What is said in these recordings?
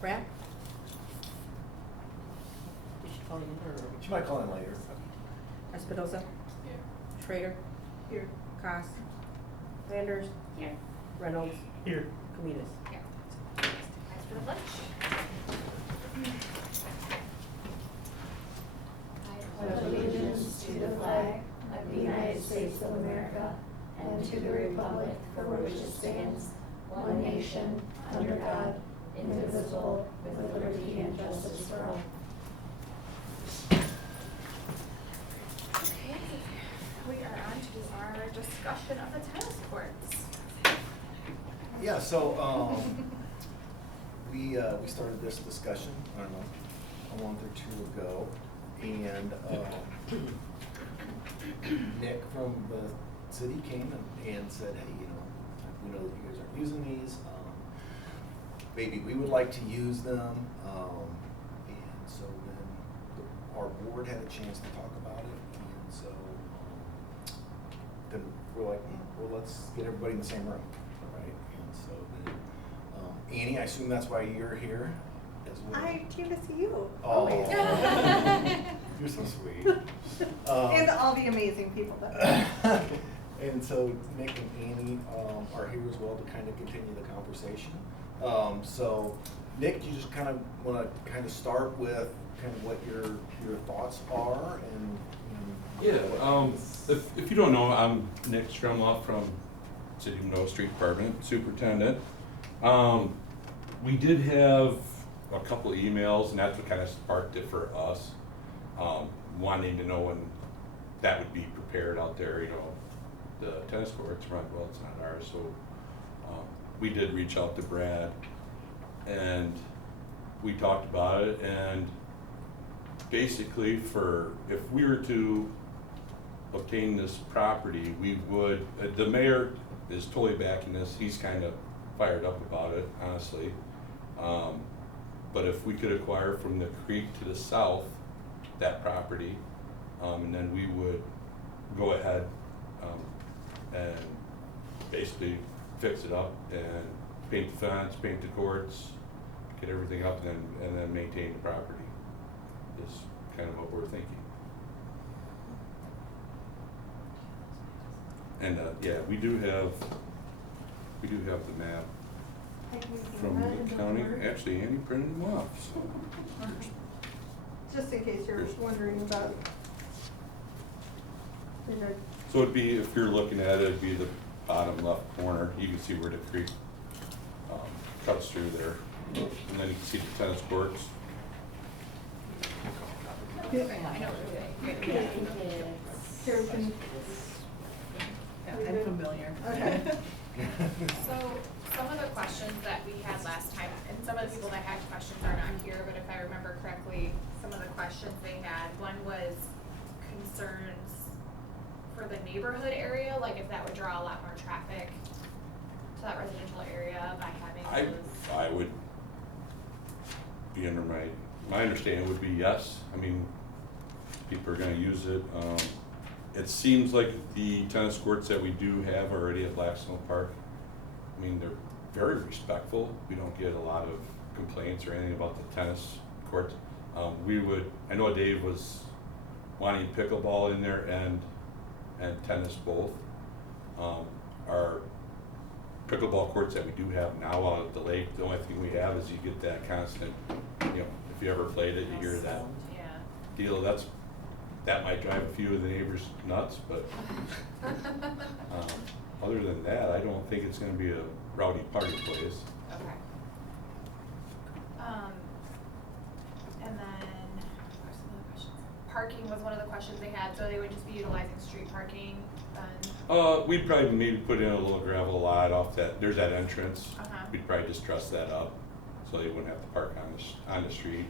Brad? Did she call you in or? She might call in later. Espinoza? Here. Schrader? Here. Cost? Landers? Here. Reynolds? Here. Camitas? Yeah. Thanks for the pledge. I pledge allegiance to the flag of the United States of America and to the republic for which it stands, one nation, under God, indivisible, with liberty and justice for all. Okay, we are on to our discussion of the tennis courts. Yeah, so we started this discussion, I don't know, a month or two ago, and Nick from the city came and said, hey, you know, we know that you guys aren't using these, maybe we would like to use them, and so then our board had a chance to talk about it, and so then we're like, well, let's get everybody in the same room, right? And so then, Annie, I assume that's why you're here as well. I came to see you. Oh. Always. You're so sweet. And all the amazing people that. And so Nick and Annie are here as well to kind of continue the conversation. So Nick, you just kind of want to kind of start with kind of what your thoughts are and Yeah, if you don't know, I'm Nick Stremloff from City of Monroe Street Department, Superintendent. We did have a couple of emails, and that's what kind of sparked it for us, wanting to know when that would be prepared out there, you know, the tennis courts, right, well, it's not ours, so we did reach out to Brad, and we talked about it, and basically if we were to obtain this property, we would, the mayor is totally backing this, he's kind of fired up about it, honestly. But if we could acquire from the creek to the south, that property, and then we would go ahead and basically fix it up and paint the fence, paint the courts, get everything up, and then maintain the property, is kind of what we're thinking. And yeah, we do have the map from the county. Actually, Annie printed them off, so. Just in case you're wondering about. So it'd be, if you're looking at it, it'd be the bottom left corner. You can see where the creek cuts through there. And then you can see the tennis courts. I know what you're saying. Here, we can. I'm familiar. Okay. So some of the questions that we had last time, and some of the people that had questions are not here, but if I remember correctly, some of the questions they had, one was concerns for the neighborhood area, like if that would draw a lot more traffic to that residential area by having those. I would be under my understanding would be yes. I mean, people are gonna use it. It seems like the tennis courts that we do have already at Blackstone Park, I mean, they're very respectful. We don't get a lot of complaints or anything about the tennis courts. I know Dave was wanting pickleball in there and tennis both. Our pickleball courts that we do have now out at the lake, the only thing we have is you get that constant, you know, if you ever played it, you hear that deal. That might drive a few of the neighbors nuts, but other than that, I don't think it's gonna be a rowdy party place. Okay. And then, what are some other questions? Parking was one of the questions they had, so they would just be utilizing street parking then? We'd probably maybe put in a little gravel lot off that, there's that entrance. Uh-huh. We'd probably just truss that up, so they wouldn't have to park on the street.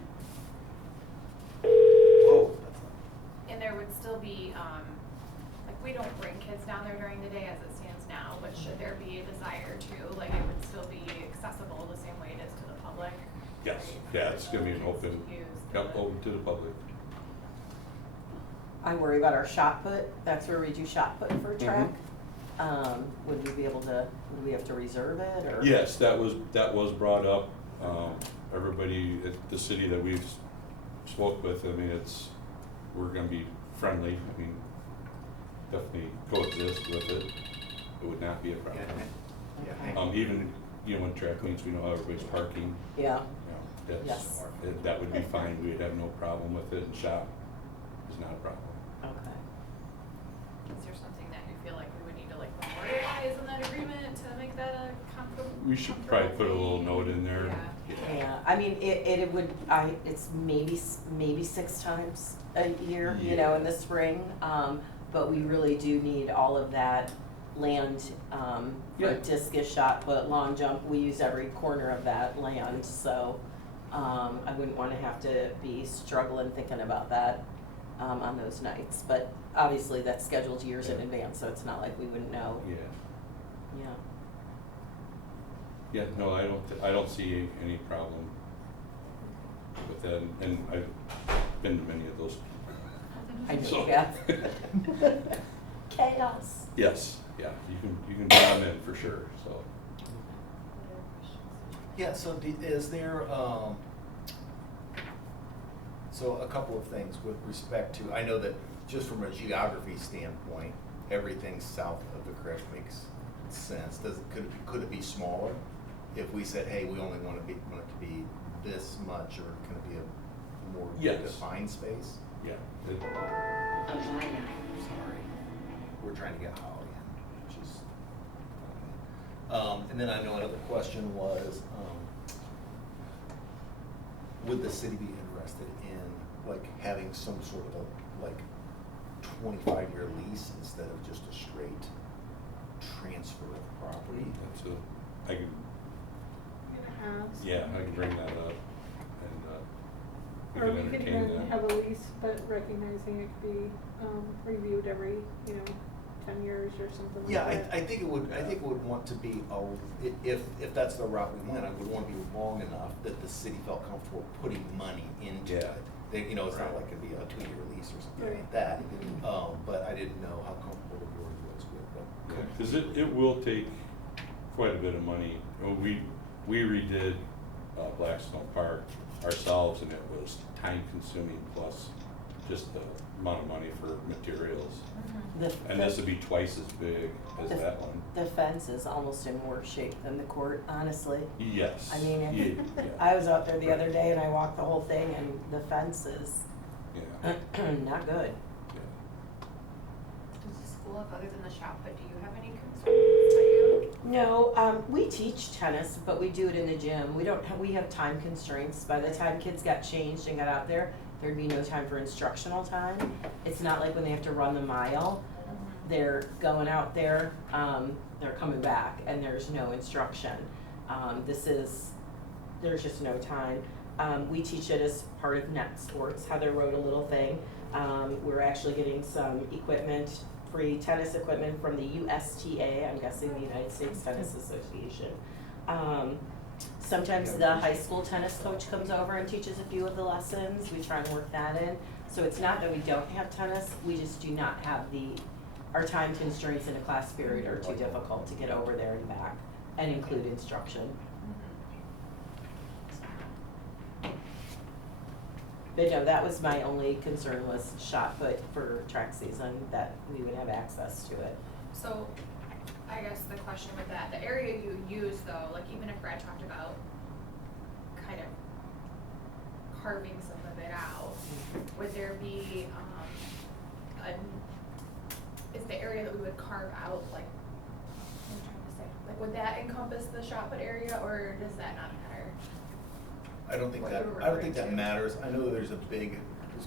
Oh, that's not. And there would still be, like, we don't bring kids down there during the day as it stands now, but should there be a desire to, like, it would still be accessible the same way it is to the public? Yes, yeah, it's gonna be an open, open to the public. I worry about our shot put. That's where we do shot put for track. Would we have to reserve it or? Yes, that was brought up. everybody at the city that we've spoke with, I mean, we're gonna be friendly, I mean, definitely coexist with it. It would not be a problem. Yeah. Even, when track meets, we know how everybody's parking, Yeah, that's, Yes. that would be fine, we'd have no problem with it, and shop is not a problem. okay. Is there something that you feel like we would need to like memorialize in that agreement to make that a comfortable? We should probably put a little note in there. Yeah. Yeah, I mean, it would, it's maybe 6 times a year, Yeah. in the spring. But we really do need all of that land, for Yeah. discus, shot put, long jump. We use every corner of that land, so, I wouldn't wanna have to be struggling thinking about that, on those nights. But obviously, that's scheduled years in Yeah. advance, so it's not like we wouldn't know, Yeah, yeah. yeah, no, I don't see any problem with that, and I've been to many of those. I know, So- yeah. Chaos. Yes, yeah, you can bring them in for sure, so. Yeah, so is there, so a couple of things with respect to, I know that just from a geography standpoint, everything south of the creek makes sense. Could it be smaller? If we said, hey, we only want it to be this much, or can it be a more Yes. defined space? Yeah, Sorry, we're trying to get Holly in, which is, and then I know another question was, would the city be interested in like having some sort of a like 25-year lease instead of just a straight transfer of property? that's I can, Has. yeah, I can bring that up, and, Or we we can could entertain even that. have a lease, but recognizing it could be, reviewed every, 10 years or something like Yeah, that. I think it would want to be, if that's the route we went, I would want to be long enough that the city felt comfortable putting money into Yeah. it. It's not like it'd be a 2-year lease or something like Right. that, but I didn't know how comfortable the board was with Yeah, that. 'cause it will take quite a bit of money. We redid Blackstone Park ourselves, and it was time consuming plus just the amount of money for materials. And this would be twice as big as that one. The fence is almost in worse shape than the court, honestly. Yes. I mean, Yeah. I was out there the other day and I walked the whole thing and the fence is Yeah. not good. Yeah. Does the school have, other than the shop, but do you have any concerns that you? No, we teach tennis, but we do it in the gym. We have time constraints. By the time kids got changed and got out there, there'd be no time for instructional time. It's not like when they have to run the mile, they're going out there, they're coming back, and there's no instruction. There's just no time. We teach it as part of net sports. Heather wrote a little thing. We're actually getting some equipment, free tennis equipment from the USTA, I'm guessing the United States Tennis Association. Sometimes the high school tennis coach comes over and teaches a few of the lessons. We try and work that in. So it's not that we don't have tennis, we just do not have our time constraints in a class period are too difficult to get over there and back and include instruction. But no, that was my only concern, was shot put for track season, that we would have access to it. So, I guess the question with that, the area you use though, like even if Brad talked about kind of carving some of it out, would there be, is the area that we would carve out, like, what am I trying to say? Like, would that encompass the shot put area, or does that not matter? I don't think What that, you were I don't think referring that to. matters. I know there's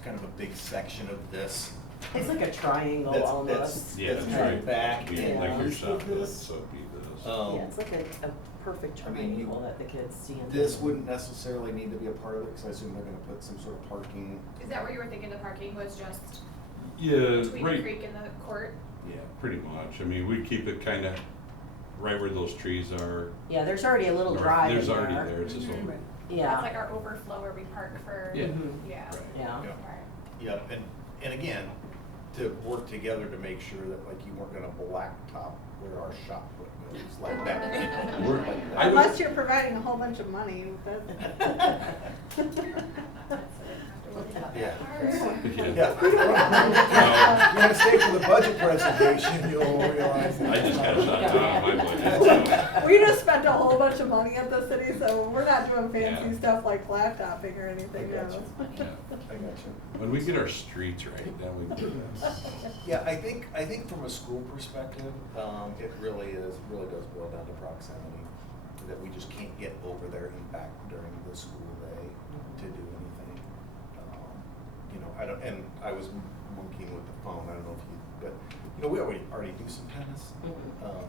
kind of a big section of this It's like a triangle That's- almost. Yeah, That's that's right. right. Back Be in like your east shop of put, this. so it'd be this. Yeah, it's like a perfect I mean, you- triangle that the kids see in. This wouldn't necessarily need to be a part of it, because I assume they're gonna put some sort of parking. Is that where you were thinking the parking was, just Yeah, between the right, creek and the court? yeah, pretty much. I mean, we keep it kinda right where those trees are. Yeah, there's already a little North. drive in There's there. already there, it's just Mhm. over. Yeah. That's like our overflow where we park for, Yeah. Mhm. yeah. Right. Yeah. Right. Yep, and again, to work together to make sure that like you weren't gonna blacktop where our shot put goes like that. We're- Like that. I would- Unless you're providing a whole bunch of money, Yeah. Yeah. Yeah. You wanna stay for the budget presentation, you'll realize. that- I just had a shot on my budget, so. We just spent a whole bunch of money at the city, so we're not doing fancy Yeah. stuff like blacktopping or anything, I got no. you. Yeah. I got you. When we get our streets right, then we do this. Yeah, I think from a school perspective, it really does boil down to proximity, that we just can't get over there and back during the school day to do anything. You know, and I was monkeying with the phone, I don't know if you, but, you know, we already do some tennis.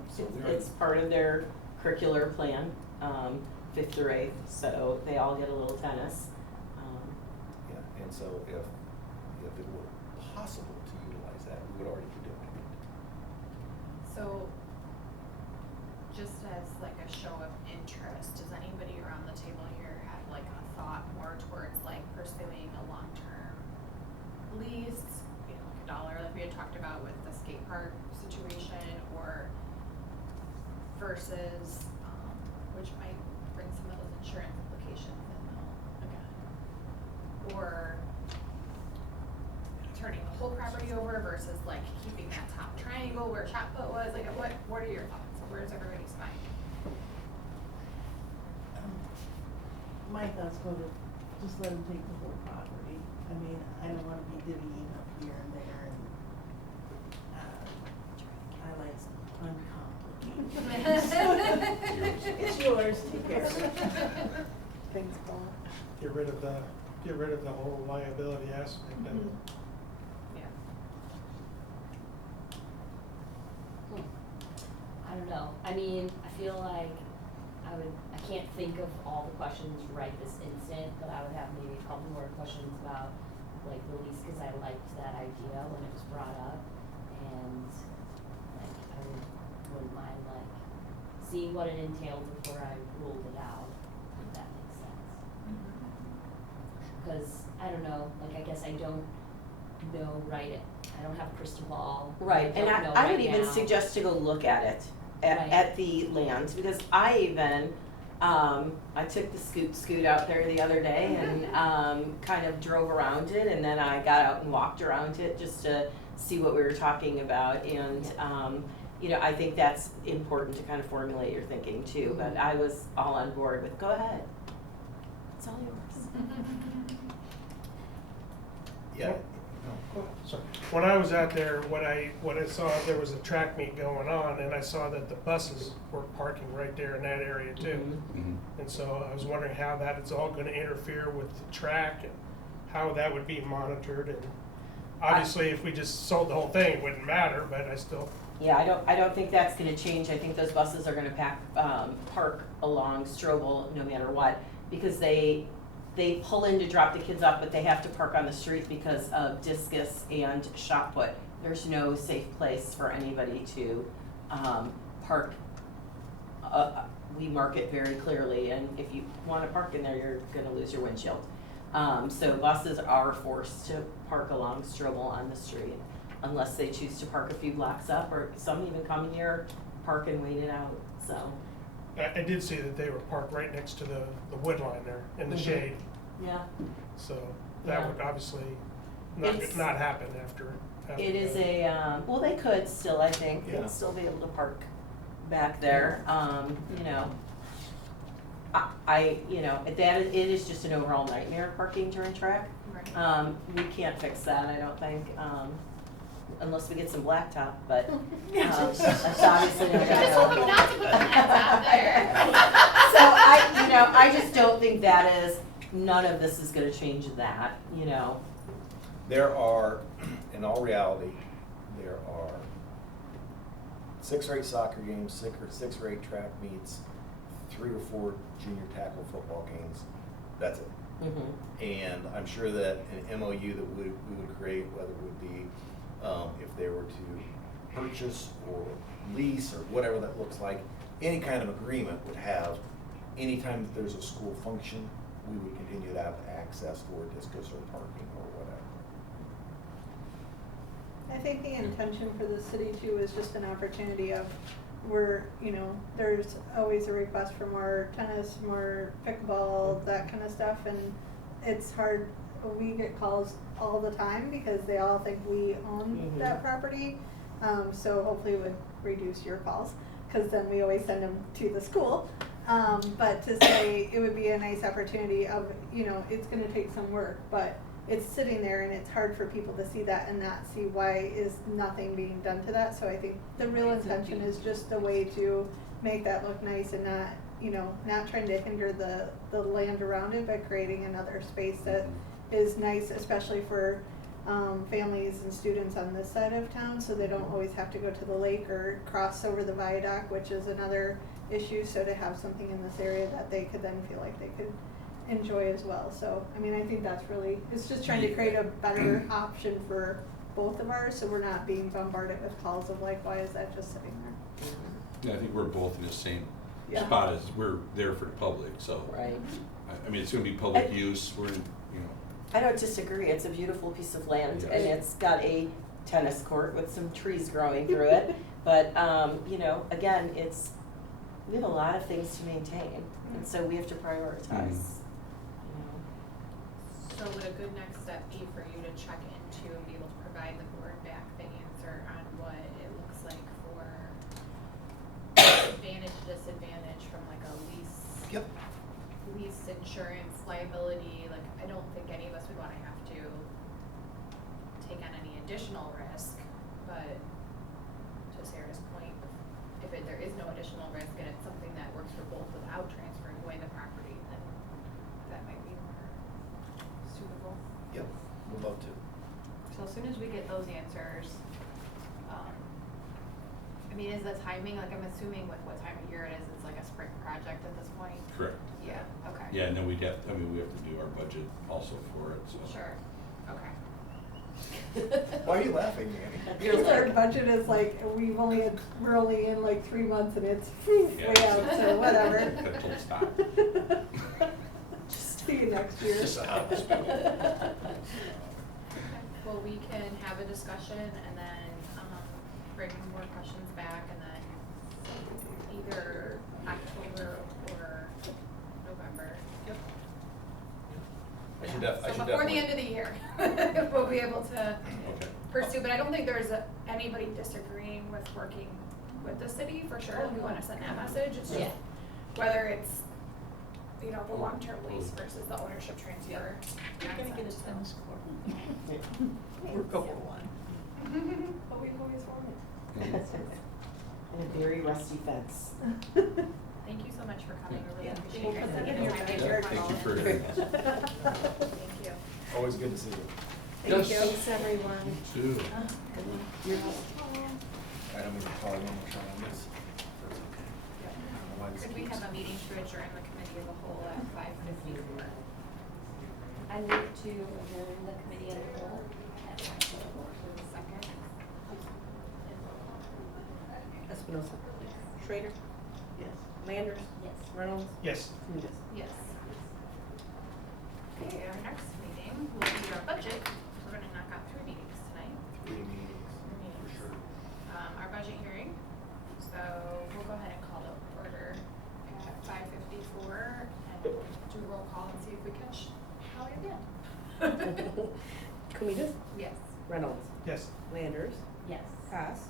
So we already. It's part of their curricular plan, 5th through 8th, so they all get a little tennis. Yeah, and so if it were possible to utilize that, we would already be doing it. So, just as like a show of interest, does anybody around the table here have like a thought more towards like pursuing a long-term lease, you know, like a dollar, like we had talked about with the skate park situation, or versus, which might bring some of those insurance implications in though, again, or turning the whole property over versus like keeping that top triangle where shot put was, like what are your thoughts? Where's everybody's mind? My thoughts go to just let them take the whole property. I mean, I don't wanna be divvying up here and there and, I like uncomplicated. It's yours, take care of it. Thanks, Paul. Get rid of the whole liability aspect of it. Yeah. I don't know. I mean, I feel like I can't think of all the questions right this instant, but I would have maybe a couple more questions about like the lease, cause I liked that idea when it was brought up. And like, I wouldn't mind like seeing what it entailed before I ruled it out, if that makes sense. Cause I don't know, like I guess I don't know I don't have a crystal ball. Right, and don't know I would right even now. suggest to go look at it, Right. at the land, because I even, I took the scoot out there the other day and, kind of drove around it, and then I got out and walked around it just to see what we were talking about, and, you know, I think that's important to kind of formulate your thinking too, but I was all on board with, go ahead, it's all yours. Yeah. So, when I was out there, what I saw, there was a track meet going on, and I saw that the buses were parking right there in that area too. Mhm. And so I was wondering how that is all gonna interfere with the track and how that would be monitored, and obviously if we just sold the whole thing, it wouldn't matter, but I still, Yeah, I don't think that's gonna change. I think those buses are gonna park along Strobel no matter what, because they pull in to drop the kids off, but they have to park on the street because of discus and shot put. There's no safe place for anybody to, park. We mark it very clearly, and if you wanna park in there, you're gonna lose your windshield. So buses are forced to park along Strobel on the street, unless they choose to park a few blocks up, or some even come here, park and wait it out, so. I did see that they were parked right next to the wood line there in the Mhm. shade, Yeah, so that Yeah. would obviously It's- not happen after. it is that. well, they could still, I think, Yeah. they'd still be able to park back there, you know. You know, it is just an overall nightmare parking during track. Right. We can't fix that, I don't think, unless we get some blacktop, but, that's obviously not gonna Just hope happen. not to put that out there. So I just don't think that is, none of this is gonna change that, you know. There are, in all reality, there are 6 or 8 soccer games, 6 or 8 track meets, 3 or 4 junior tackle football games. That's it. And I'm sure that an MOU that we would create, whether it would be if they were to purchase or lease or whatever that looks like, any kind of agreement would have, anytime that there's a school function, we would continue to have access for discus or parking or whatever. I think the intention for the city too is just an opportunity of where, you know, there's always a request for more tennis, more pickleball, that kind of stuff, and it's hard, we get calls all the time because they all think we own Mhm. that property. So hopefully it would reduce your calls, cause then we always send them to the school. But to say, it would be a nice opportunity of, you know, it's gonna take some work, but it's sitting there and it's hard for people to see that and not see why is nothing being done to that. So I think the real intention is just a way to make that look nice and not, you know, not trying to hinder the land around it, but creating another space that is nice, especially for families and students on this side of town, so they don't always have to go to the lake or cross over the viaduct, which is another issue. So to have something in this area that they could then feel like they could enjoy as well. So, I mean, I think that's really, it's just trying to create a better option for both of ours, so we're not being bombarded with calls of like, why is that just sitting there? Yeah, I think we're both in the same Yeah. spot as we're there for the public, so. Right. I mean, it's gonna be public I- use, we're, in, you know, I don't disagree, it's a beautiful piece of land, and Yes. it's got a tennis court with some trees growing through it. But, you know, again, we have a lot of things to maintain, and so we have to prioritize. You know. So would a good next step be for you to check into and be able to provide the board back the answer on what it looks like for advantage, disadvantage from like a Yep. lease insurance liability? Like, I don't think any of us would wanna have to take on any additional risk, but to Sarah's point, if there is no additional risk and it's something that works for both without transferring away the property, then that might be more suitable. Yep, would love to. So as soon as we get those answers, I mean, is the timing, like, I'm assuming with what time of year it is, it's like a spring project at this point? correct. Yeah, okay. Yeah, and then we have to do our budget also for it, so. Sure, okay. Why are you laughing, Annie? Because our budget is like, we're only in like 3 months and it's way Yeah. out, so whatever. Cut till it's stop. See you next year. Just a house bill. Well, we can have a discussion and then, bring more questions back and then either October or November. Yep. I should definitely. So before the end of the year, we'll be able to Okay. pursue, but I don't think there's anybody disagreeing with working with the city for sure. We wanna send that message. It's just Yeah. whether it's, you know, the long-term lease versus the ownership transfer. You're gonna get a concept, tennis so. court. We're going one. But we've always wanted. And a very rusty fence. Thank you so much for coming. We really Yeah. appreciate We'll you put guys that taking in the your time to paper. answer Thank you for questions. Thank you. Always good to see you. Yes. Thanks, everyone. Two. You're I don't mean to call you one more time on this. Could we have a meeting to adjourn the committee as a whole at 5:54? I move to adjourn the committee as a whole at 5:54. Second. Espinosa. Schrader. Yes. Landers. Yes. Reynolds. Yes. Yes. Yes. Okay, our next meeting will be our budget. We're gonna knock out 3 meetings tonight. 3 meetings, Three for meetings. sure. Our budget hearing, so we'll go ahead and call to order at 5:54 and do a roll call and see if we catch Holly again. Kumitas. Yes. Reynolds. Yes. Landers. Yes. Haas.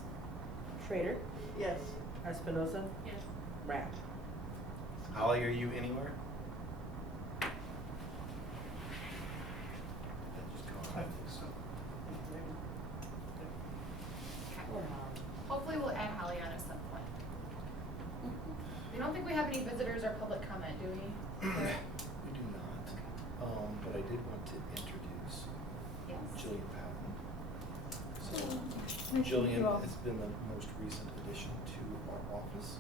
Schrader. Yes. Espinosa. Yes. Rapp. Holly, are you anywhere? I think so. Or Holly. Hopefully we'll add Holly on at some point. We don't think we have any visitors or public comment, do we? We do not, but I did want to introduce Yes. Jillian Patton. So Nice to meet Jillian you all. has been the most recent addition to our office.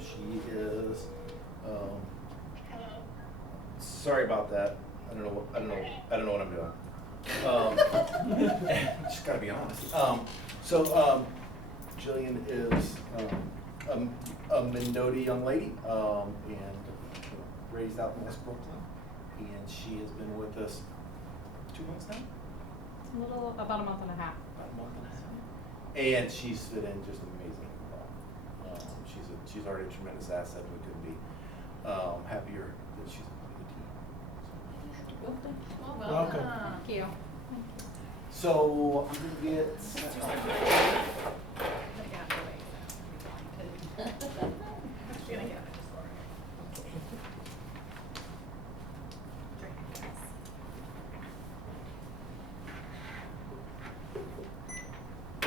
She is, sorry about that. I don't know what I'm doing. Just gotta be honest. Jillian is a Mendota young lady, and raised out in West Brooklyn, and she has been with us 2 months now. about a month and a half. About a month and a half. And she's fit in just amazing. She's already a tremendous asset. We couldn't be happier that she's a part of the team. Well, Welcome. Thank you. So I'm gonna get.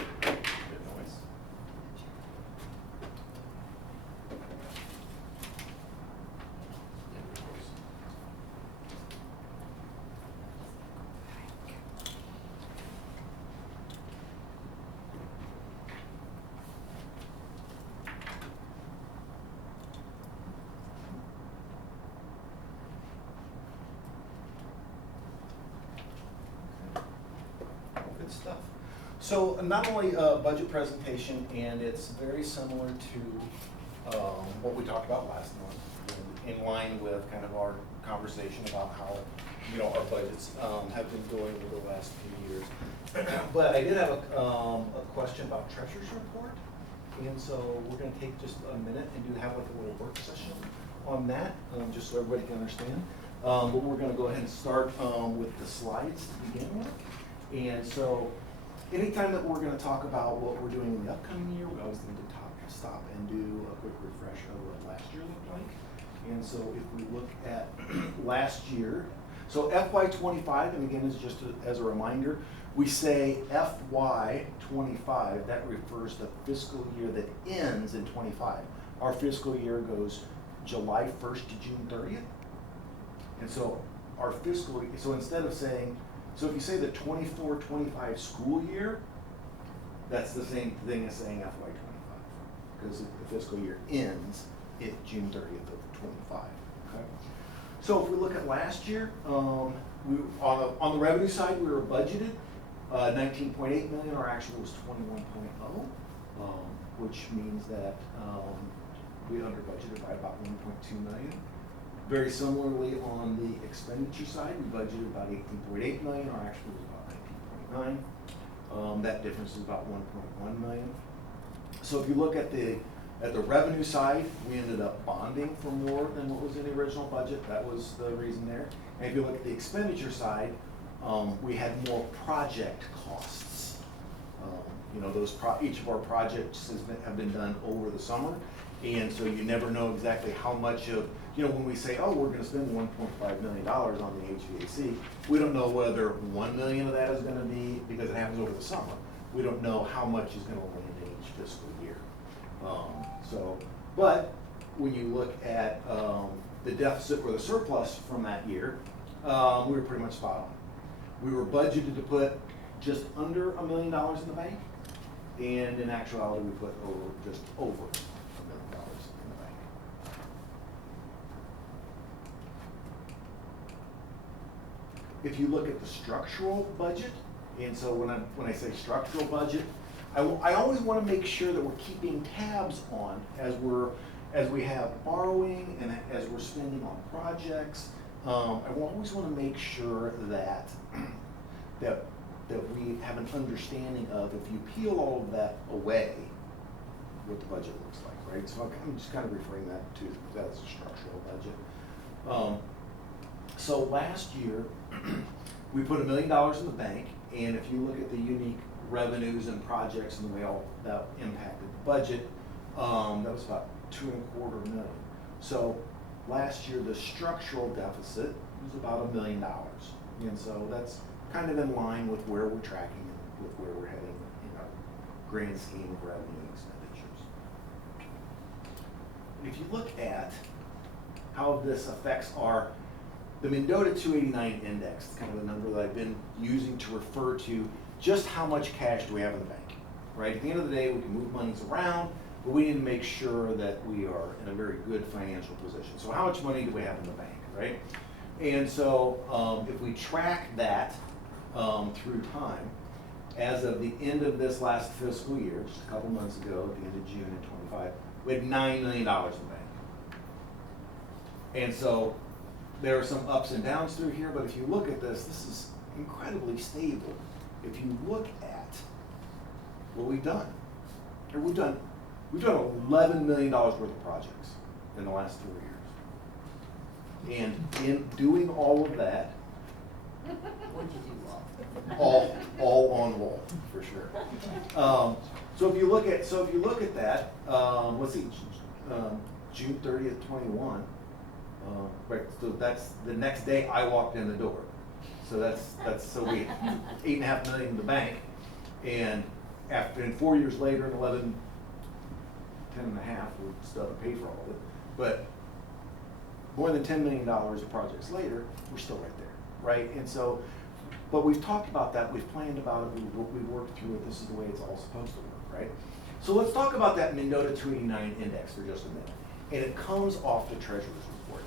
Good noise. Good stuff. So not only a budget presentation, and it's very similar to what we talked about last month, in line with kind of our conversation about how, our budgets have been going over the last few years. But I did have a question about treasurer's report, and so we're gonna take just a minute and have like a little work session on that, just so everybody can understand. But we're gonna go ahead and start with the slides to begin with. And so, anytime that we're gonna talk about what we're doing in the upcoming year, we always need to stop and do a quick refresh of what last year looked like. And so if we look at last year, so FY25, and again, is just as a reminder, we say FY25, that refers to fiscal year that ends in 25. Our fiscal year goes July 1st to June 30th. And so our fiscal, so instead of saying, so if you say the 24-25 school year, that's the same thing as saying FY25, because the fiscal year ends at June 30th of 25. Okay. So if we look at last year, on the revenue side, we were budgeted 19.8 million. Our actual was 21.0, which means that we under budgeted by about 1.2 million. Very similarly, on the expenditure side, we budgeted about 18.8 million. Our actual was about 19.9. That difference is about 1.1 million. So if you look at the revenue side, we ended up bonding for more than what was in the original budget. That was the reason there. And if you look at the expenditure side, we had more project costs. Each of our projects have been done over the summer, and so you never know exactly how much of, when we say, oh, we're going to spend $1.5 million on the HVAC, we don't know whether 1 million of that is going to be, because it happens over the summer, we don't know how much is going to land in each fiscal year. But when you look at the deficit or the surplus from that year, we were pretty much spot on. We were budgeted to put just under $1 million in the bank, and in actuality, we put just over $1 million in the bank. If you look at the structural budget, and so when I say structural budget, I always want to make sure that we're keeping tabs on as we have borrowing and as we're spending on projects. I always want to make sure that we have an understanding of, if you peel all of that away, what the budget looks like, right? So I'm just kind of referring that to that as a structural budget. So last year, we put $1 million in the bank, and if you look at the unique revenues and projects and the way all that impacted the budget, that was about $2.25 million. So last year, the structural deficit was about $1 million. And so that's kind of in line with where we're tracking and with where we're heading in our grand scheme of revenue and expenditures. If you look at how this affects the Mendota 289 index, it's kind of the number that I've been using to refer to just how much cash do we have in the bank, right? At the end of the day, we can move monies around, but we need to make sure that we are in a very good financial position. So how much money do we have in the bank, right? And so if we track that through time, as of the end of this last fiscal year, just a couple months ago, at the end of June in 25, we had $9 million in the bank. And so there are some ups and downs through here, but if you look at this, this is incredibly stable if you look at what we've done, or we've done $11 million worth of projects in the last 4 years. And in doing all of that, What'd you do, Walt? all on roll, for sure. So if you look at that, let's see, June 30th, 21, right, so that's the next day I walked in the door. So so we 8.5 million in the bank, and 4 years later, and 10.5, we still have to pay for all of it, but more than $10 million of projects later, we're still right there, right? And so, but we've talked about that, we've planned about it, we've worked through it, this is the way it's all supposed to work, right? So let's talk about that Mendota 289 index for just a minute. And it comes off the treasurer's report.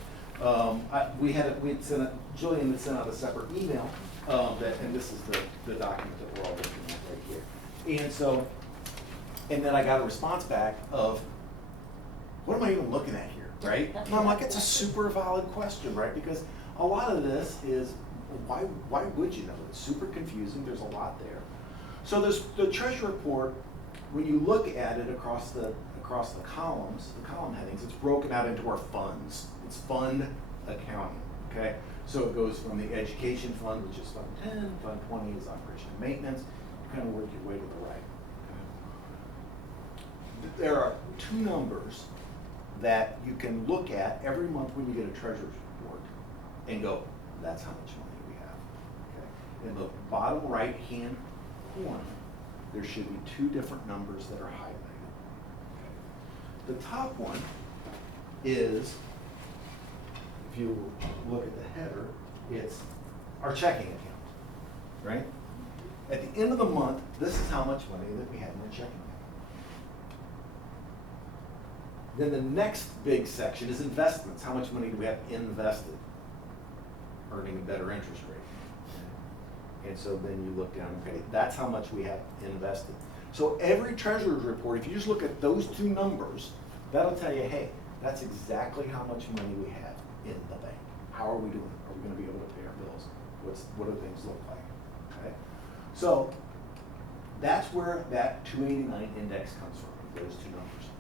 Jillian had sent out a separate email, and this is the document that we're all looking at right here. And then I got a response back of, what am I even looking at here, right? And I'm like, it's a super valid question, right? Because a lot of this is, why would you know? It's super confusing, there's a lot there. So the treasury report, when you look at it across the columns, the column headings, it's broken out into our funds. It's fund accounting, okay? So it goes from the education fund, which is Fund 10, Fund 20 is operation and maintenance. You kind of work your way to the right. Okay? There are two numbers that you can look at every month when you get a treasurer's report and go, that's how much money we have. Okay? In the bottom right-hand corner, there should be two different numbers that are highlighted. Okay? The top one is, if you look at the header, it's our checking account, right? At the end of the month, this is how much money that we had in our checking account. Then the next big section is investments. How much money do we have invested? Earning a better interest rate. Okay? And so then you look down, okay, that's how much we have invested. So every treasurer's report, if you just look at those two numbers, that'll tell you, hey, that's exactly how much money we have in the bank. How are we doing? Are we going to be able to pay our bills? What do things look like? Okay? So that's where that 289 index comes from, those two numbers.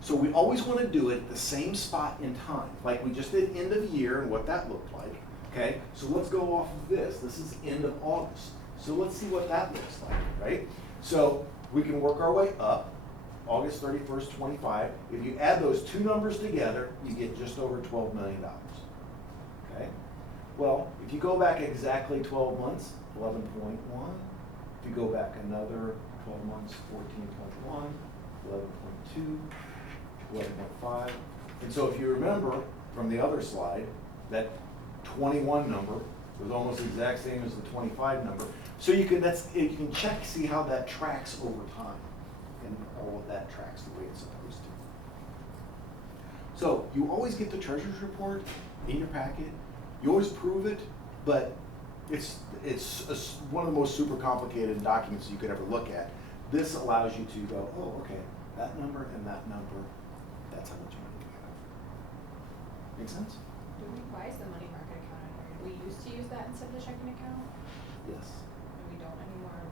So we always want to do it at the same spot in time, like we just did end of year and what that looked like. Okay? So let's go off of this. This is end of August. So let's see what that looks like, right? So we can work our way up. August 31st, 25. If you add those two numbers together, you get just over $12 million. Okay? Well, if you go back exactly 12 months, 11.1. If you go back another 12 months, 14.1, 11.2, 11.5. And so if you remember from the other slide, that 21 number was almost the exact same as the 25 number. So you can check, see how that tracks over time. And all of that tracks the way it's supposed to. So you always get the treasurer's report in your packet. You always prove it, but it's one of the most super complicated documents you could ever look at. This allows you to go, oh, okay, that number and that number, that's how much money we have. Make sense? Why is the money market account on here? We used to use that instead of the checking account, Yes. and we don't anymore.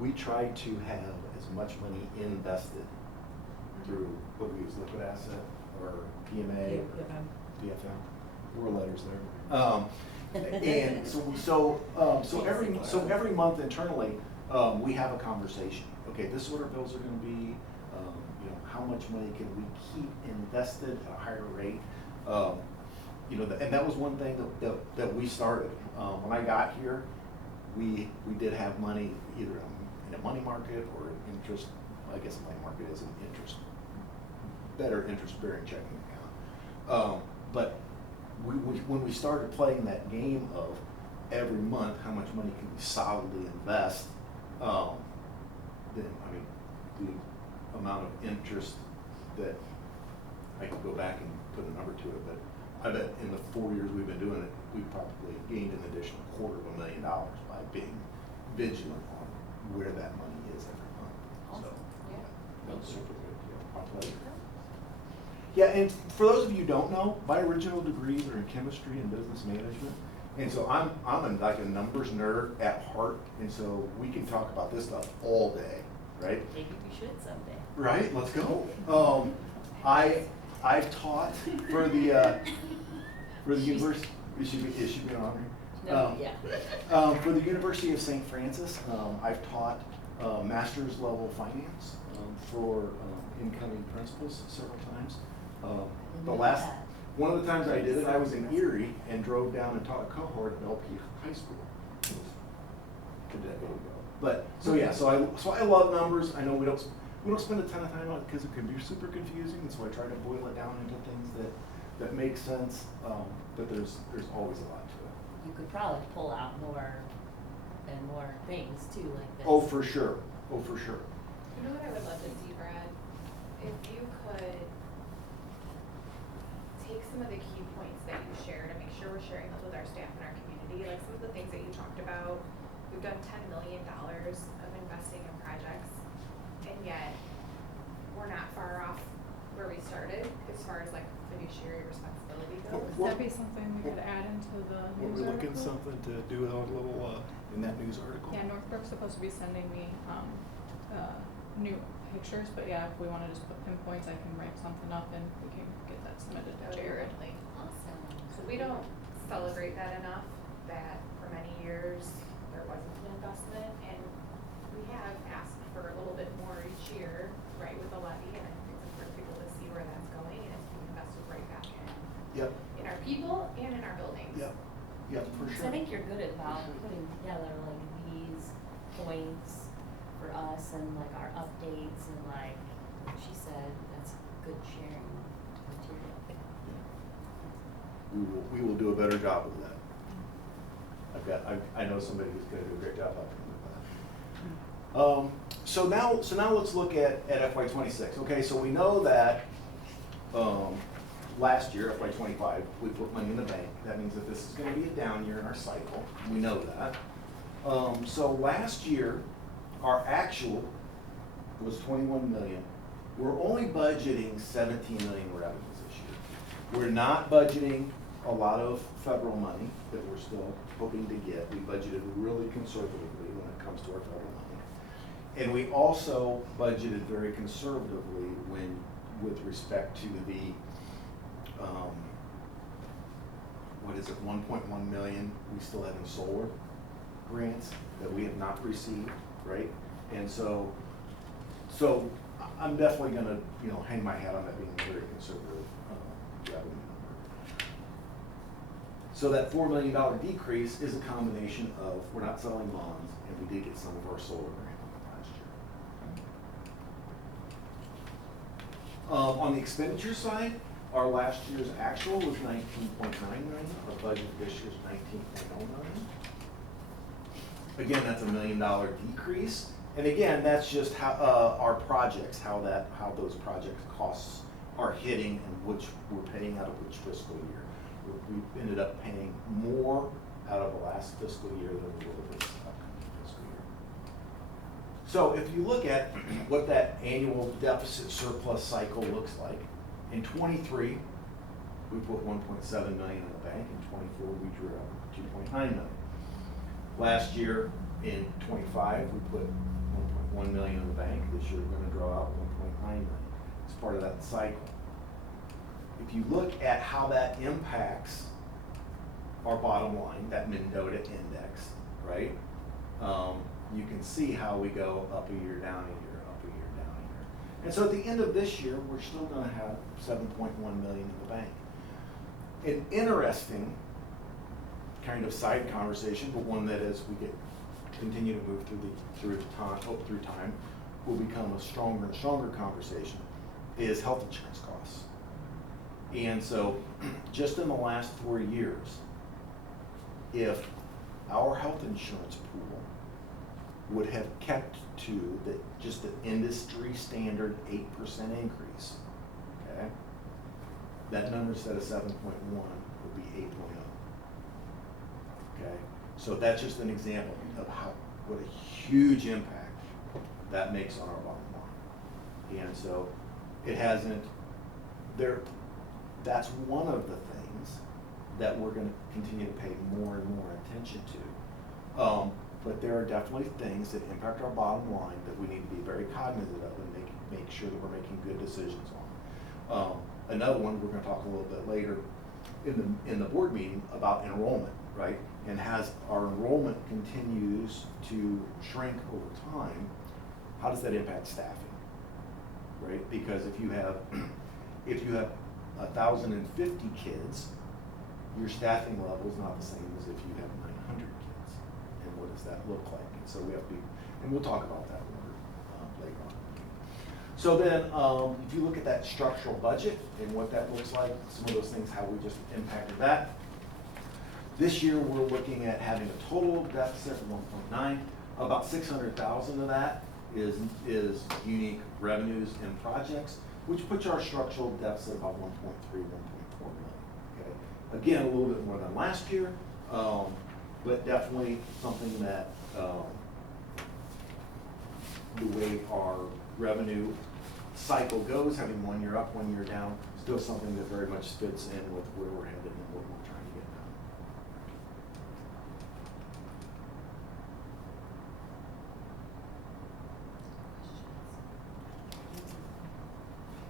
We try to have as much money invested through what we use, liquid asset or PMA or PFM. There were letters there. And so every month internally, we have a conversation. Okay, this is what our bills are going to be. How much money can we keep invested at a higher rate? And that was one thing that we started. When I got here, we did have money either in a money market or interest. I guess a money market is an better interest-bearing checking account. But when we started playing that game of every month how much money can we solidly invest, then the amount of interest that I could go back and put a number to it, but I bet in the 4 years we've been doing it, we probably gained an additional $250,000 by being vigilant on where that money is every month. Awesome. So Yeah. that was super good. Yeah, my pleasure. Yeah, and for those of you who don't know, my original degrees are in chemistry and business management. And so like a numbers nerd at heart, and so we can talk about this stuff all day, right? Maybe we should someday. Right, let's go. I've taught for the university, it should be an honor. No, yeah. For the University of St. Francis, I've taught master's level finance for incoming principals several times. One of the times I did it, I was in Erie and drove down and taught a cohort at LP High School. It was a decade ago. But so I love numbers. I know we don't spend a ton of time on it because it can be super confusing, and so I try to boil it down into things that make sense. But there's always a lot to it. You could probably pull out more and more things too, like this. Oh, for sure. Oh, for sure. You know what I would love to see, Brad? If you could take some of the key points that you shared and make sure we're sharing those with our staff and our community, like some of the things that you talked about. We've done $10 million of investing in projects, and yet we're not far off where we started as far as like fiduciary responsibility goes. Well, That'd be something we could add into the Were news we looking article. something to do a little in that news article? Yeah, Northbrook's supposed to be sending me new pictures, but yeah, if we wanna just put pinpoints, I can write something up and we can get that submitted to That would be Jared. lovely. Awesome. So we don't celebrate that enough, that for many years there wasn't an investment, and we have asked for a little bit more each year, right, with the levy, and I think it's important for people to see where that's going, and it's being invested right back Yep. in our people and in our buildings. Yep. Yep, for So sure. I think you're good about putting together like these points for us and like our updates and like she said, that's good sharing material. We will do a better job of that. I know somebody who's gonna do a great job helping with that. So now let's look at FY '26. Okay, so we know that last year, FY '25, we put money in the bank. That means that this is gonna be a down year in our cycle. We know that. So last year, our actual was 21 million. We're only budgeting 17 million revenues this year. We're not budgeting a lot of federal money that we're still hoping to get. We budgeted really conservatively when it comes to our federal money. And we also budgeted very conservatively with respect to the, what is it, 1.1 million we still have in solar grants that we have not received, right? And so I'm definitely gonna, hang my hat on that being a very conservative revenue number. So that $4 million decrease is a combination of, we're not selling bonds, and we did get some of our solar grant last year. On the expenditure side, our last year's actual was 19.9 million, our budget this year's 19.0 million. Again, that's $1 million decrease. And again, that's just how our projects, how those project costs are hitting and which we're paying out of which fiscal year. We ended up paying more out of the last fiscal year than we will this upcoming fiscal year. So if you look at what that annual deficit surplus cycle looks like, in 23, we put 1.7 million in the bank. In 24, we drew out 2.9 million. Last year, in 25, we put 1.1 million in the bank. This year, we're going to draw out 1.9 million. It's part of that cycle. If you look at how that impacts our bottom line, that Mendota index, right? You can see how we go up a year, down a year, up a year, down a year. And so at the end of this year, we're still going to have 7.1 million in the bank. An interesting kind of side conversation, but one that as we continue to move through time, will become a stronger and stronger conversation, is health insurance costs. And so, just in the last 4 years, if our health insurance pool would have kept to just the industry standard 8% increase, okay, that number instead of 7.1 would be 8.0. Okay, so that's just an example of what a huge impact that makes on our bottom line. And so it hasn't, that's one of the things that we're gonna continue to pay more and more attention to. But there are definitely things that impact our bottom line that we need to be very cognizant of and make sure that we're making good decisions on. Another one, we're gonna talk a little bit later in the board meeting about enrollment, right? And as our enrollment continues to shrink over time, how does that impact staffing, right? Because if you have 1,050 kids, your staffing level is not the same as if you have 900 kids. And what does that look like? And so we have to be, and we'll talk about that more later on. So then, if you look at that structural budget and what that looks like, some of those things, how we just impacted that. This year, we're looking at having a total deficit of 1.9. About 600,000 of that is unique revenues and projects, which puts our structural deficit about 1.3, 1.4 million. Okay, again, a little bit more than last year, but definitely something that the way our revenue cycle goes, having 1 year up, 1 year down, still something that very much fits in with where we're headed and what we're trying to get done.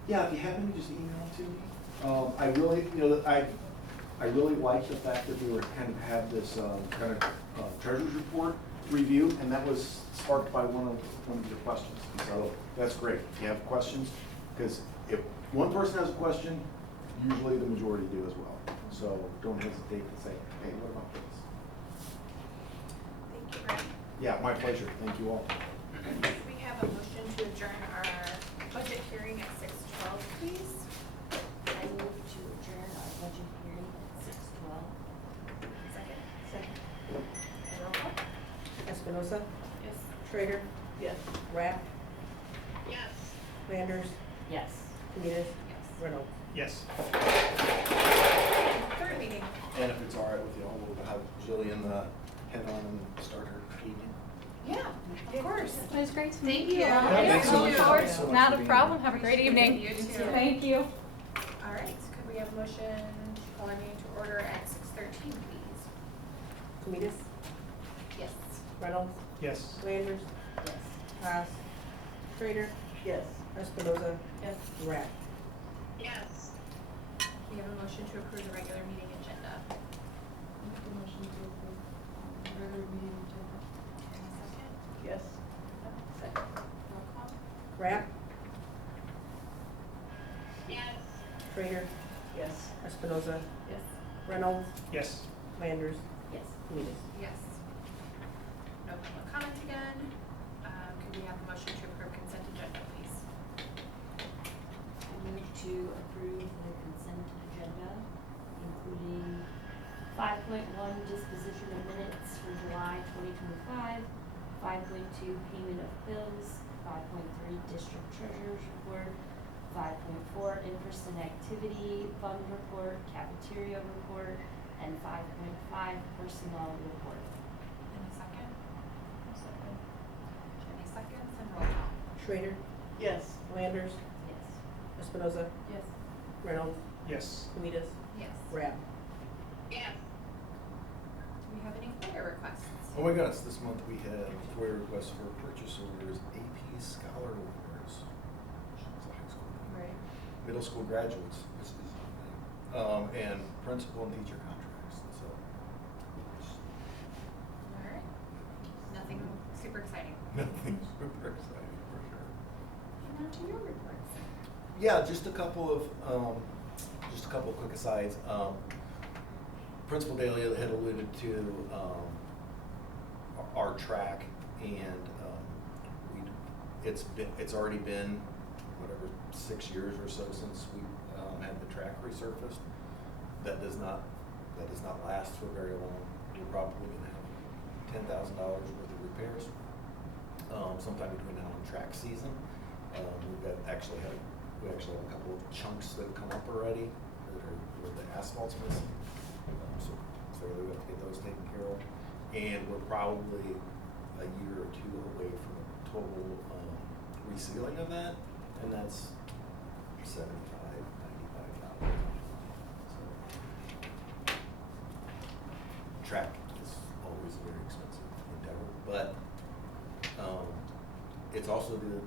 Yeah, if you have any, just email it to me. I really, I really like the fact that we were kind of have this kind of treasurer's report review, and that was sparked by one of your questions. So that's great. If you have questions, because if one person has a question, usually the majority do as well. So don't hesitate to say, hey, what about this? Thank you, Brent. Yeah, my pleasure. Thank you all. We have a motion to adjourn our budget hearing at 6:12, please. I move to adjourn our budget hearing at 6:12. Second. Second. Roll call. Espinoza, Yes. Schrader, Yes. Rapp, Yes. Landers, Yes. Canitas, Yes. Reynolds. Yes. Third meeting. And if it's all right with you all, we'll have Jillian head on and start her evening. Yeah, of course. It was great to Thank meet you. you. Thanks so much. Thanks so much Not for a being problem. here. Have a great Appreciate evening. it. You too. Thank you. All right, could we have a motion to call our meeting to order at 6:13, please? Canitas, Yes. Reynolds, Yes. Landers, Yes. Haas, Schrader, Yes. Espinoza, Yes. Rapp. Yes. We have a motion to approve the regular meeting agenda. Make the motion to approve regular meeting agenda. And a second. Yes. Second. Roll call. Rapp, Yes. Schrader, Yes. Espinoza, Yes. Reynolds, Yes. Landers, Yes. Canitas. Yes. No public comment again. Could we have a motion to approve consent agenda, please? I move to approve the consent agenda, including 5.1 disposition of minutes for July 2025, 5.2 payment of bills, 5.3 district treasurer's report, 5.4 interest and activity fund report, cafeteria report, and 5.5 personnel report. In a second. Second. Jenny seconds and roll call. Schrader, Yes. Landers, Yes. Espinoza, Yes. Reynolds, Yes. Canitas, Yes. Rapp. Yes. Do we have any FOIA requests? Oh my goodness, this month we had FOIA requests for purchase orders, AP Scholar orders. It's a high school thing. Right. Middle school graduates, this is the thing. And principal and teacher contracts, so. All right. Nothing super exciting. Nothing super exciting for sure. And now to your reports. Yeah, just a couple of quick asides. Principal Daly had alluded to our track, and it's already been whatever 6 years or so since we had the track resurfaced. That does not last for very long. We're probably going to have $10,000 worth of repairs sometime between now and track season. We actually have a couple of chunks that have come up already where the asphalt's missing. So clearly we have to get those taken care of. And we're probably a year or two away from a total resealing of that, and that's $75,000, $95,000. So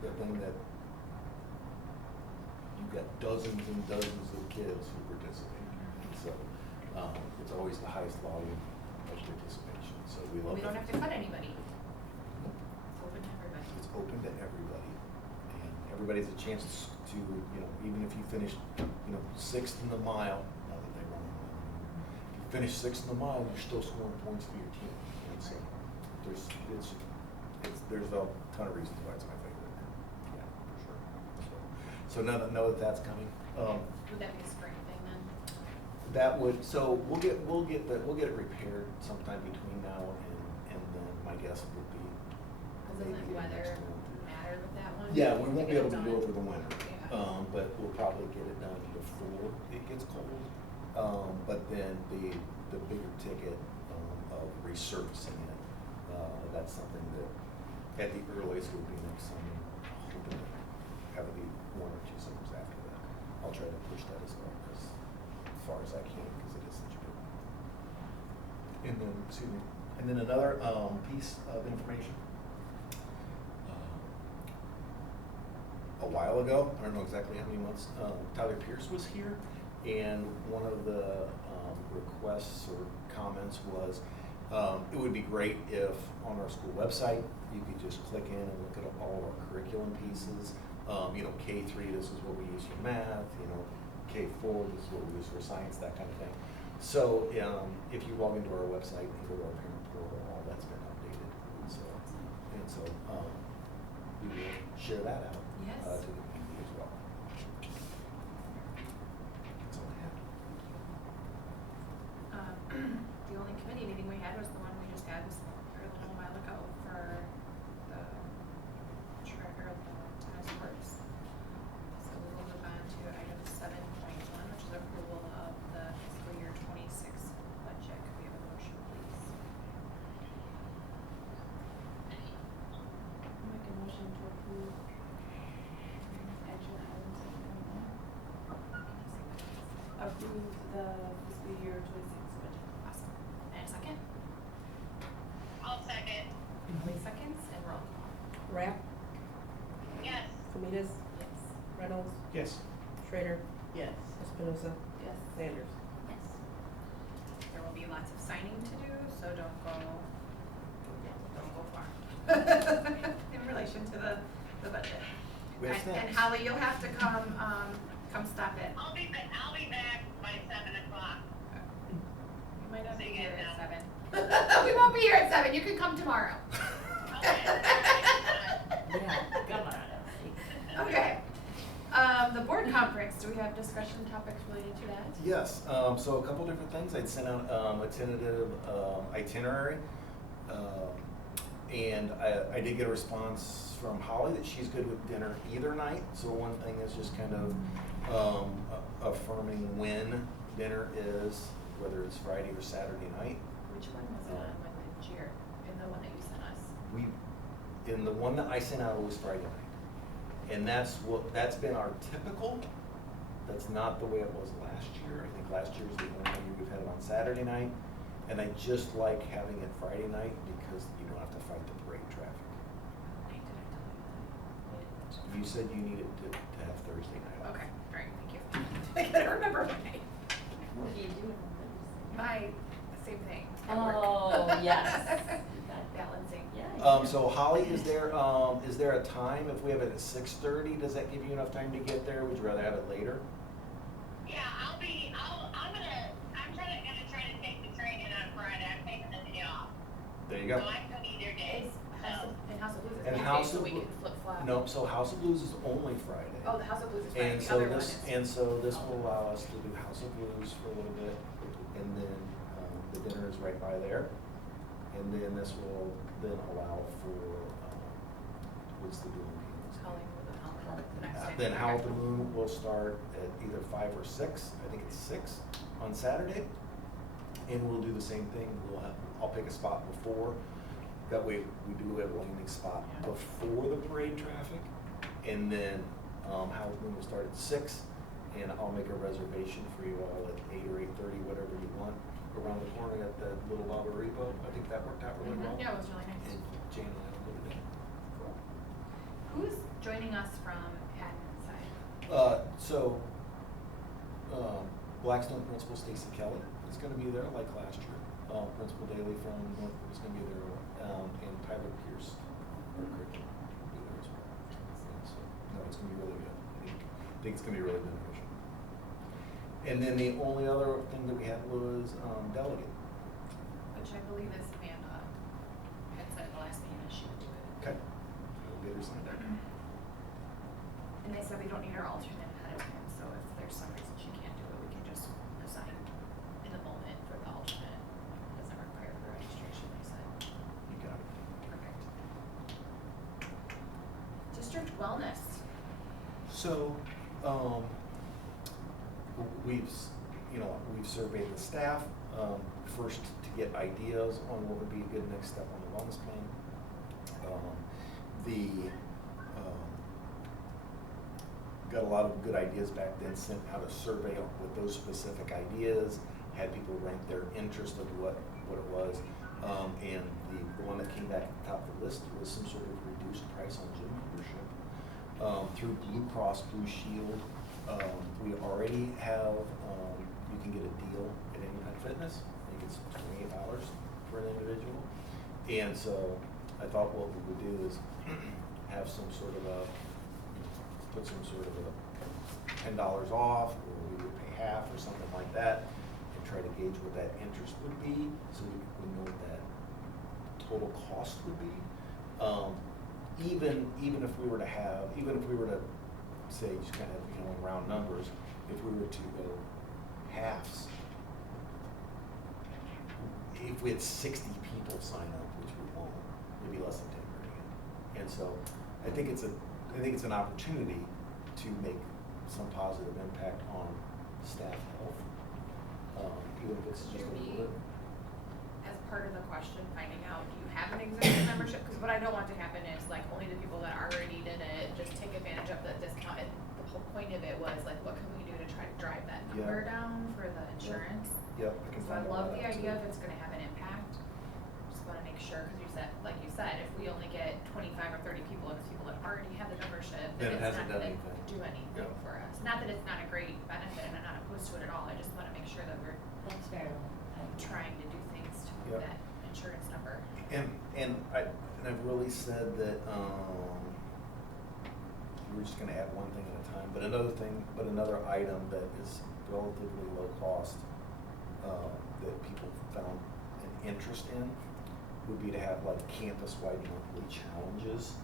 the thing that you've got dozens and dozens of kids who participate. And so, it's always the highest volume of participation, so we love We don't that. have to cut anybody. It's open to everybody. It's open to everybody, and everybody has a chance to, you know, even if you finish, you know, sixth in the mile, not that they run a mile anymore, if you finish sixth in the mile, you're still scoring points for your team. And so there's a ton of reasons why it's my favorite. Yeah, for sure. So now that that's coming. Would that be a spring thing then? That would, so we'll get it repaired sometime between now and then my guess would be. Cause doesn't maybe weather next month. matter with that one? Yeah, we won't be get able it to do done? it over the winter, Yeah. but we'll probably get it done before it gets cold. But then the bigger ticket, of resurfacing it, that's something that at the earliest would be next summer. Hoping to have it be 1 or 2 summers after that. I'll try to push that as far as I can, because it is such a good one. And then, excuse me, and then another, piece of information. A while ago, I don't know exactly how many months, Tyler Pierce was here, and one of the requests or comments was, it would be great if on our school website, you could just click in and look at all of our curriculum pieces. You know, K3, this is what we use for math, you know, K4, this is what we use for science, that kind of thing. So, if you log into our website and go to our parent portal, all that's been updated. And so, we will share that out. Yes. To the community as well. That's all I have. The only committee meeting we had was the one we just had a little while ago for the tennis courts. So we will move on to item 7.1, which is approval of the fiscal year 26 budget. Could we have a motion, please? Make a motion to approve action items. Approve the fiscal year 26 budget. Awesome. And a second? I'll second. Holly seconds and roll call. Rapp, Yes. Salinas, Yes. Reynolds, Yes. Schrader, Yes. Espinosa, Yes. Sanders. Yes. There will be lots of signing to do, so don't go far. In relation to the budget. We have And snacks. Holly, you'll have to come stop it. I'll be back by 7 o'clock. You might not be Say here it at now. 7. We won't be here at 7, you can come tomorrow. Yeah, come on, Elsie. Okay. The board conference, do we have discussion topics related to that? Yes, so a couple different things. I'd sent out a tentative itinerary. And I did get a response from Holly that she's good with dinner either night. So one thing is just kind of affirming when dinner is, whether it's Friday or Saturday night. Which one was it on when the cheer, in the one that you sent us? In the one that I sent out, it was Friday night. And that's been our typical. That's not the way it was last year. I think last year was the only year we've had it on Saturday night. And I just like having it Friday night because you don't have to fight the parade traffic. I didn't tell you that. You said you needed to have Thursday night off. Okay, all right, thank you. I gotta remember my, What do you do on Thursday? my, same thing. at work. Oh, yes. Balancing. Yeah. So Holly, is there a time, if we have it at 6:30, does that give you enough time to get there? Would you rather have it later? Yeah, I'm gonna try to take the train in on Friday. I'm taking the day off. There you go. So I can come either day. And House of Blues is And Wednesday, House so of we Blu- can flip flop. No, so House of Blues is only Friday. Oh, the House of Blues is Friday, And the so other one is. this will allow us to do House of Blues for a little bit, and then the dinner is right by there. And then this will then allow for, what's the doing? Howling with the Howling the next day. Then Howl at the Moon will start at either 5 or 6, I think it's 6 on Saturday. And we'll do the same thing, I'll pick a spot before, that way we do have a landing spot before the parade traffic. And then Howl at the Moon will start at 6, and I'll make a reservation for you all at 8 or 8:30, whatever you want, around the corner at the little Barbarito. I think that worked out really well. Yeah, it was really nice. And Jane and I will go today. Cool. Who's joining us from admin side? Blackstone Principal Stacy Kelly is gonna be there like last year. Principal Daly from Northwood is gonna be there, and Tyler Pierce, our curriculum, will be there as well. And so, no, it's gonna be really good. I think it's gonna be really beneficial. And then the only other thing that we had was, delegate. Which I believe is Amanda had said at the last meeting that she would do it. Okay. We'll get her signed up. And they said we don't need our alternate ahead of time, so if there's some reason she can't do it, we can just assign in the moment for the alternate. Doesn't require for registration, they said. You got it. Perfect. District wellness. So, we've surveyed the staff, first to get ideas on what would be a good next step on the wellness plan. Got a lot of good ideas back then, sent out a survey with those specific ideas, had people rank their interest of what it was. And the one that came back at the top of the list was some sort of reduced price on gym membership. Through Blue Cross Blue Shield, we already have, you can get a deal at Anytime Fitness. I think it's $28 for an individual. And so I thought what we would do is have some sort of put some sort of a $10 off, or we would pay half or something like that, and try to gauge what that interest would be, so we know what that total cost would be. Even if we were to say, just kind of, in round numbers, if we were to go halves, if we had 60 people sign up, which we won't, maybe less than 10 grand. And so I think it's an opportunity to make some positive impact on staff health, even if it's just a little bit. As part of the question, finding out, do you have an existing membership? Because what I don't want to happen is like only the people that already did it just take advantage of the discount. And the whole point of it was like, what can we do to try to drive that number down for the insurance? Yep. I can So I find all love that the out, idea too. if it's gonna have an impact. Just wanna make sure, cause like you said, if we only get 25 or 30 people, it's people that already have the membership, Then it it's hasn't not done gonna anything. do anything Yeah. for us. Not that it's not a great benefit and I'm not opposed to it at all, I just wanna make sure that we're That's fair. trying to do things to move Yep. that insurance number. And I've really said that we're just gonna add one thing at a time, but another item that is relatively low cost, that people found an interest in, would be to have like campus-wide monthly challenges.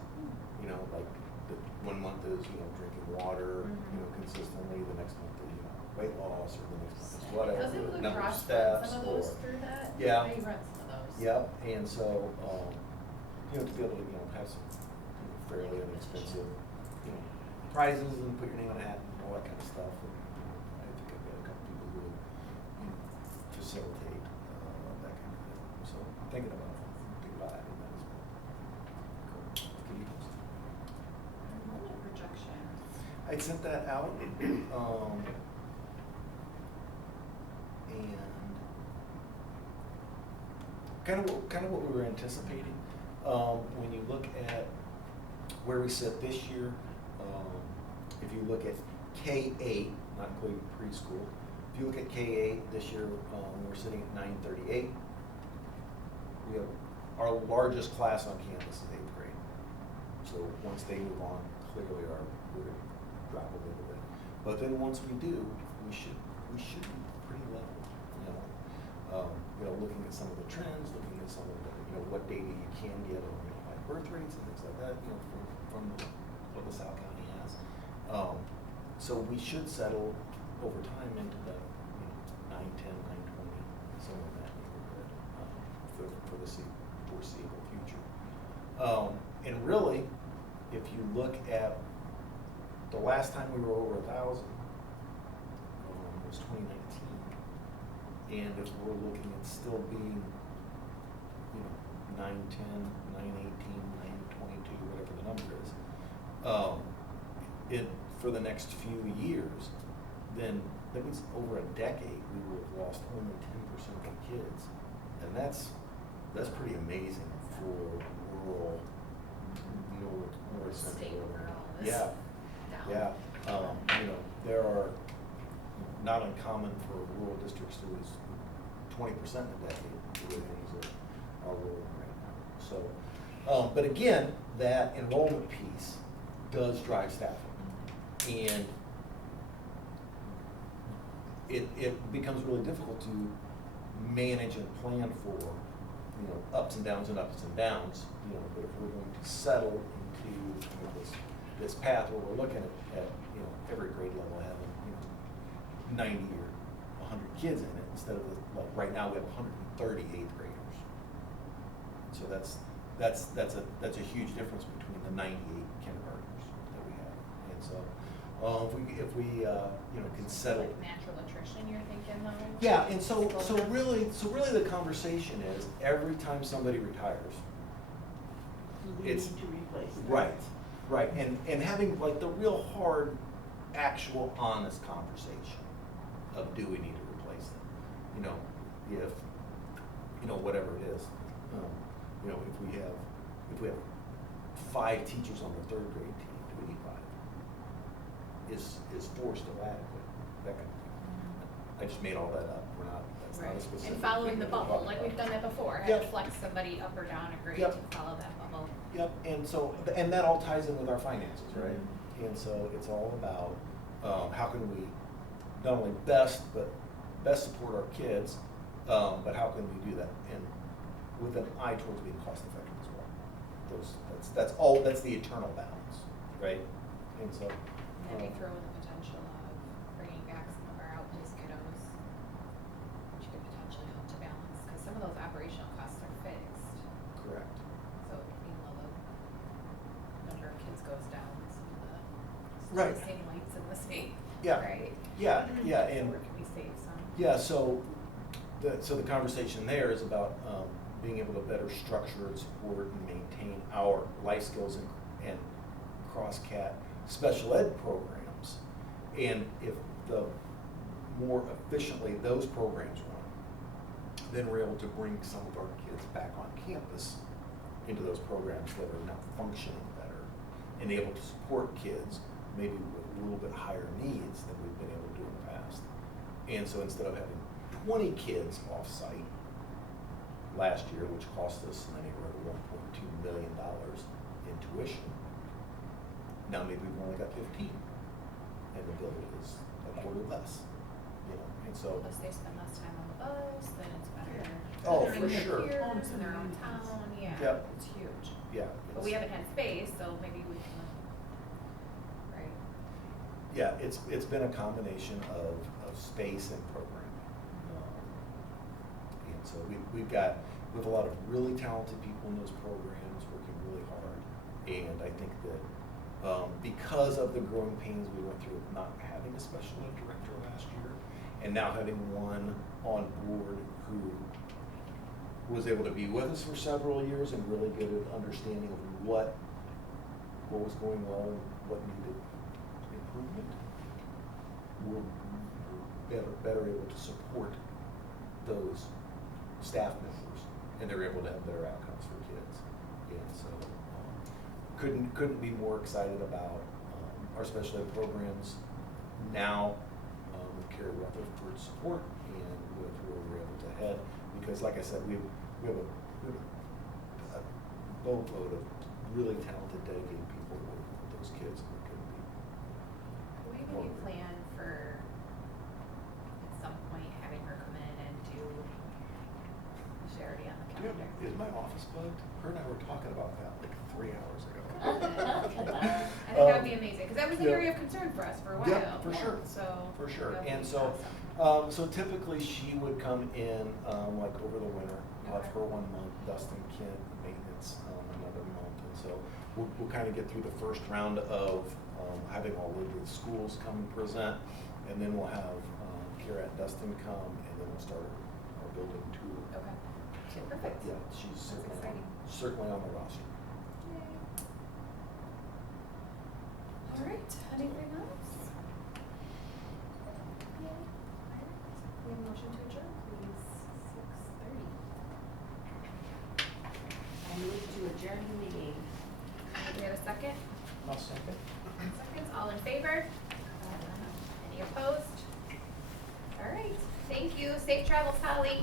Like the 1 month is, drinking water, consistently, the next month is, weight loss, or the next month is whatever, Doesn't Blue number of Cross run steps, some of or. those through that? Yeah. They run some of those. Yep, and so, to be able to, have some fairly inexpensive, prizes and put your name on a hat and all that kind of stuff. And, I think I've got a couple people who would, facilitate, that kind of thing. So thinking about adding that as well. Cool. Can you post it? Enrollment projections. I sent that out, and kind of what we were anticipating. When you look at where we sit this year, if you look at K-8, not including preschool, if you look at K-8 this year, we're sitting at 938. We have our largest class on campus is 8th grade. So once they move on, clearly we're going to drop a little bit. But then once we do, we should be pretty level. Looking at some of the trends, looking at some of the, what data you can get on, like birth rates and things like that, from what LaSalle County has. So we should settle over time into the, 910, 920, somewhere in that neighborhood, for the foreseeable future. And really, if you look at the last time we were over 1,000, was 2019. And if we're looking at still being, 910, 918, 922, whatever the number is, for the next few years, then that means over a decade we will have lost only 10% of the kids, and that's pretty amazing for rural north central. State where all this Yeah, down. yeah. You know, there are, not uncommon for rural districts to lose 20% in a decade, the way things are rolling right now. So, but again, that enrollment piece does drive staffing. And it becomes really difficult to manage and plan for, you know, ups and downs and ups and downs, you know, but if we're going to settle into, you know, this path where we're looking at, you know, every grade level having, you know, 90 or 100 kids in it, instead of like right now we have 130 eighth graders. So that's a huge difference between the 98 kindergartners that we have. And so if we you know, can settle. Like natural attrition, you're thinking though? Yeah, and so really the conversation is every time somebody retires, We it's need to replace them. right, and having like the real hard, actual, honest conversation of do we need to replace them? You know, if you know whatever it is, you know, if we have 5 teachers on the 3rd grade team, do we need 5? Is 4 still adequate? That kind of thing. I just made all that up. We're not. That's not a specific. And following the thing that we're bubble, talking like about. we've done that before, had Yep. to flex somebody up or down a grade Yep. to follow that bubble. Yep, and so, and that all ties in with our finances, right? And so it's all about, how can we not only best support our kids, but how can we do that? And with an eye towards being cost effective as well. That's the eternal balance, right? And so. Maybe throw in the potential of bringing back some of our outplaced kiddos, which could potentially help to balance, because some of those operational costs are fixed. Correct. So even though the number of kids goes down, some of the, Right. the same lights in the state, Yeah. right? Yeah, yeah, So and. where can we save some? Yeah, so the conversation there is about being able to better structure and support and maintain our life skills and cross-cat special ed programs. And if the more efficiently those programs run, then we're able to bring some of our kids back on campus into those programs that are now functioning better and able to support kids maybe with a little bit higher needs than we've been able to do in the past. And so instead of having 20 kids off-site last year, which cost us in the neighborhood of $1.2 million in tuition, now maybe we've only got 15, and the bill is a quarter less, you know, and so. Plus they spend less time on the bus, then it's better. Oh, They're for in their sure. peers in their own town, yeah, Yep. it's huge. Yeah. But we haven't had space, so maybe we can, right? Yeah, it's been a combination of space and programming. And so we have a lot of really talented people in those programs working really hard. And I think that because of the growing pains we went through with not having a special ed director last year, and now having one on board who was able to be with us for several years and really get an understanding of what was going well and what needed improvement, we're better able to support those staff members, and they're able to have better outcomes for kids. And so couldn't be more excited about our special ed programs now with Carrie Rutherford's support and with where we're able to head. Because like I said, we have a boatload of really talented, dedicated people working with those kids, and we couldn't be. Can we maybe plan for at some point having her come in and do, is she already on the calendar? Is my office bugged? Her and I were talking about that like 3 hours ago. I think that would be amazing, because that was an yeah. area of concern for us for a while. Yeah, for sure. So. For sure. that would And be so, awesome. so typically she would come in like over the winter. We'll have her 1 month, Dustin, Kent, maintenance another month, and so we'll kind of get through the first round of having all of the schools come and present, and then we'll have Kara and Dustin come, and then we'll start our building tour. Okay, okay, perfect. Yeah, she's That's exciting. certainly on the roster. All right, anything else? Yeah. All right. We have a motion to adjourn, please, 6:30. I move to adjourn the meeting. Thank you. Safe travels, Holly.